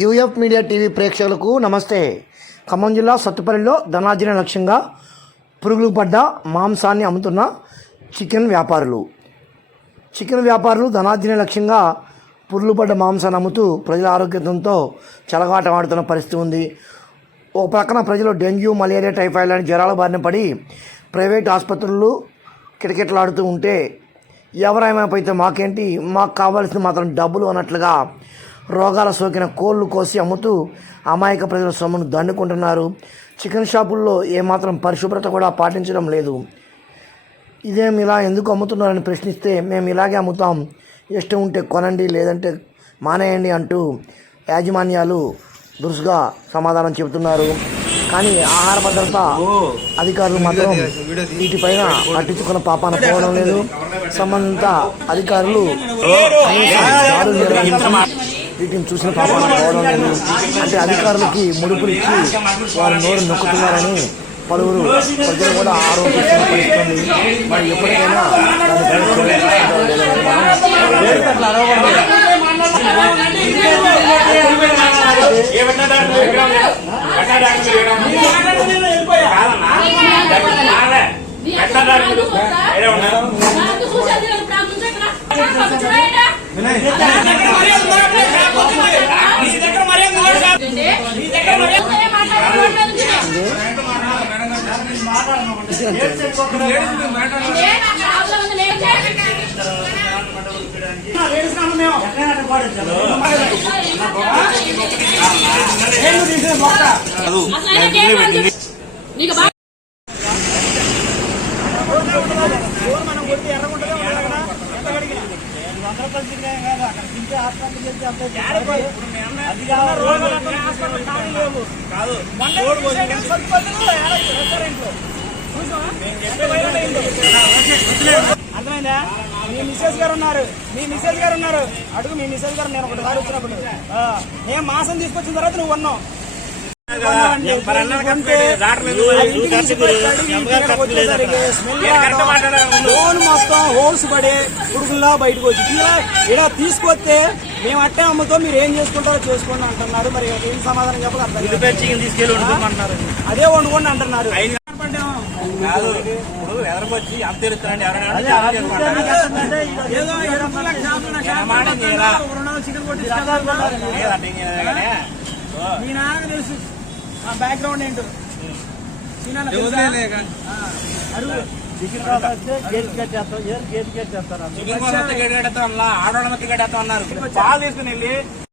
UF media TV ప్రేక్షకులకు నమస్తే. ఖమ్మం జిల్లా సత్తుపల్లిలో ధనార్జన లక్ష్యంగా పురుగులు పడ్డ మాంసాన్ని అమ్ముతున్న చికెన్ వ్యాపారులు ధనార్జన లక్ష్యంగా పురుగులు పడ్డ మాంసాన్ని అమ్ముతూ ప్రజల ఆరోగ్యంతో చెలగాటమాడుతున్న పరిస్థితి ఉంది. ఒక ప్రక్కన ప్రజలు డెంగ్యూ, మలేరియా, టైఫాయిడ్ లాంటి జ్వరాల బారిన పడి ప్రైవేట్ ఆసుపత్రులు కిటకిటలాడుతూ ఉంటే ఎవరేమైపోతే మాకేంటి, మాకు కావాల్సిన మాత్రం డబ్బులు అన్నట్లుగా రోగాల సోకిన కోళ్ళు కోసి అమ్ముతూ అమాయక ప్రజల సొమ్మును దండుకుంటున్నారు. చికెన్ షాపుల్లో ఏమాత్రం పరిశుభ్రత కూడా పాటించడం లేదు. ఇదేం ఇలా ఎందుకు అమ్ముతున్నారని ప్రశ్నిస్తే మేము ఇలాగే అమ్ముతాం, ఇష్టం ఉంటే కొనండి లేదంటే మానేయండి అంటూ యాజమాన్యాలు దురుసుగా సమాధానం చెబుతున్నారు. కానీ ఆహార భద్రత అధికారులు మాత్రం వీటిపైన పట్టించుకున్న పాపాన పోవడం లేదు. సంబంధిత అధికారులు వీటిని చూసిన పాపాన పోవడం లేదు. అంటే అధికారులకి ముడుపులు ఇచ్చి వారు నోరు నొక్కుతున్నారని పలువురు ప్రజలు కూడా ఆరోపిస్తున్న పరిస్థితుంది. మరి ఎప్పటికైనా అర్థమైందా? మీ మిస్సెస్ గారు ఉన్నారు అడుగు. మీ మిస్సెస్ గారు నేను ఒకటిసారి వచ్చినప్పుడు నేను మాసం తీసుకొచ్చిన తర్వాత నువ్వు ఉన్నావు. మొత్తం హోల్స్ పడే పురుగుల్లా బయటకు వచ్చి ఇలా తీసుకొస్తే మేము అట్టే అమ్ముతాం, మీరు ఏం చేసుకుంటారో చేసుకోండి అంటున్నారు. మరి ఏం సమాధానం చెప్పాలి? తీసుకెళ్ళి వండుకోమంటున్నారు, అదే వండుకోండి అంటున్నారు. ఎదరకొచ్చి అంత తెలుస్తానండి మీ నాన్న తెలుసు ఆ బ్యాక్గ్రౌండ్ ఏంటో. ఆడవాళ్ళ మధ్య గట్టేస్తా అన్నారు. పాలు తీసుకుని వెళ్ళి